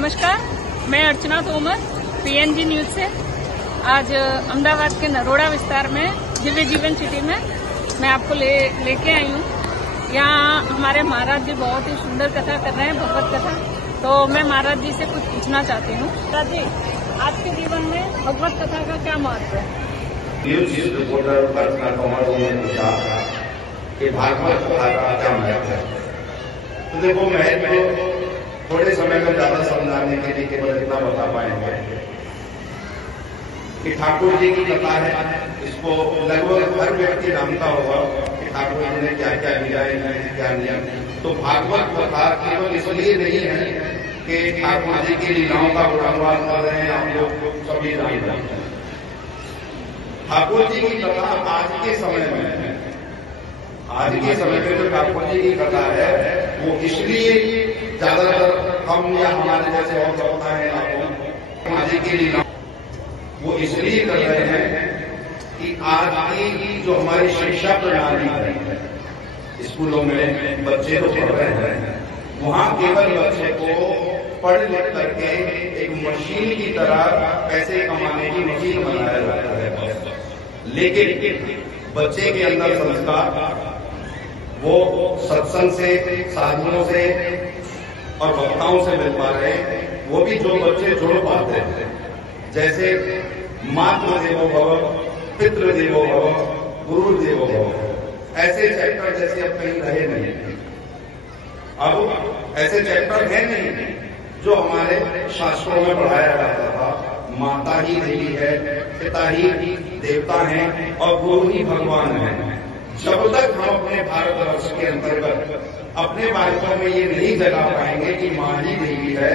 नमस्कार, मैं अर्चना Tomar PNG news से। आज अहमदाबाद के नरोड़ा विस्तार में दिव्य जीवन सिटी में मैं आपको लेके आई हूँ। यहाँ हमारे महाराज जी बहुत ही सुंदर कथा कर रहे हैं, भगवत कथा। तो मैं महाराज जी से कुछ पूछना चाहती हूँ। महाराज जी, आज के जीवन में भगवत कथा का क्या महत्व है? रिपोर्टर अर्चना तोमर ने पूछा कि भागवत कथा का क्या महत्व है। तो देखो, मैं थोड़े समय में ज्यादा समझाने के लिए केवल इतना बता पाएंगे कि ठाकुर जी की कथा है। इसको लगभग हर व्यक्ति जानता होगा कि ठाकुर जी ने क्या क्या किया, क्या लिया। तो भागवत कथा केवल इसलिए नहीं है कि ठाकुर जी की लीलाओं का गुणानुवाद कर रहे हैं, आप लोग सभी जानते हैं। ठाकुर जी की कथा आज के समय में जो ठाकुर जी की कथा है वो इसलिए ज्यादातर हम या हमारे जैसे और होता है ठाकुर जी की लीला वो इसलिए कर रहे हैं कि आज की जो हमारी शिक्षा प्रणाली है, स्कूलों में बच्चे तो पढ़ रहे हैं, वहां केवल बच्चे को पढ़ लिख करके एक मशीन की तरह पैसे कमाने की मशीन बनाया जाता है। लेकिन बच्चे के अंदर संस्कार वो सत्संग से, साधुओं से और वक्ताओं से मिल पा रहे हैं। वो भी जो बच्चे जुड़ पाते हैं, जैसे मातृ देवो भव, पितृ देवो भव, गुरु देवो भव, ऐसे चैप्टर जैसे अब कहीं रहे नहीं। अब ऐसे चैप्टर है नहीं जो हमारे शास्त्रों में पढ़ाया जाता था। माता ही देवी है, पिता ही देवता हैं और गुरु ही भगवान है। जब तक हम अपने भारतवर्ष के अंतर्गत अपने बालकों में ये नहीं जगा पाएंगे कि माँ ही देवी है,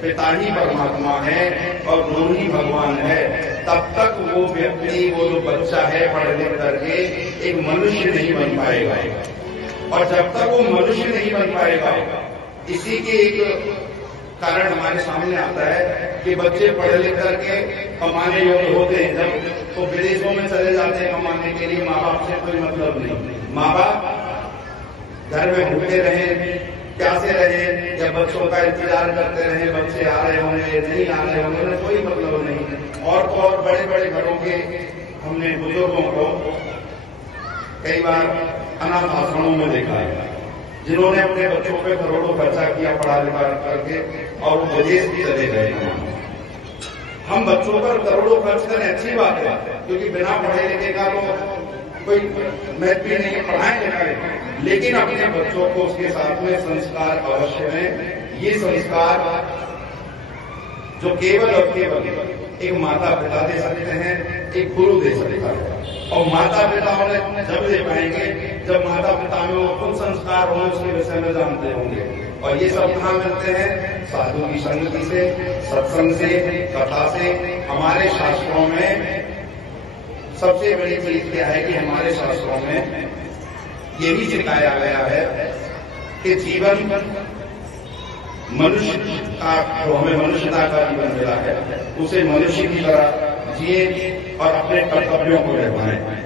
पिता ही परमात्मा है और गुरु ही भगवान है, तब तक वो व्यक्ति, वो जो बच्चा है, पढ़ लिख करके एक मनुष्य नहीं बन पाएगा। और जब तक वो मनुष्य नहीं बन पाएगा, इसी के एक कारण हमारे सामने आता है कि बच्चे पढ़ लिख करके कमाने योग्य होते हैं जब, तो विदेशों में चले जाते हैं कमाने के लिए। माँ बाप से कोई मतलब नहीं, माँ बाप घर में भूखे रहे, प्यासे रहे या बच्चों का इंतजार करते रहे, बच्चे आ रहे होंगे नहीं आ रहे होंगे, उन्हें कोई मतलब नहीं। और तो और बड़े बड़े घरों के हमने बुजुर्गों को कई बार अनाथ आश्रमों में देखा है, जिन्होंने अपने बच्चों पे करोड़ों खर्चा किया पढ़ा लिखा करके और वो विदेश भी चले गए। हम बच्चों पर करोड़ों खर्च करें, अच्छी बात है, क्योंकि बिना पढ़े लिखे का तो कोई महत्व नहीं है, पढ़ाएं लिखाएं, लेकिन अपने बच्चों को उसके साथ में संस्कार अवश्य है। ये संस्कार जो केवल और केवल एक माता पिता दे सकते हैं, एक गुरु दे सकता है। और माता पिता उन्हें जब दे पाएंगे जब माता पिता में वो खुद संस्कार होंगे, उसके विषय में जानते होंगे। और ये सब कहाँ मिलते हैं? साधु की संगति से, सत्संग से, कथा से। हमारे शास्त्रों में सबसे बड़ी चीज क्या है कि हमारे शास्त्रों में यही सिखाया गया है कि जीवन मनुष्य का, जो हमें मनुष्यता का जीवन मिला है, उसे मनुष्य की तरह जिए और अपने कर्तव्यों को निभाएं।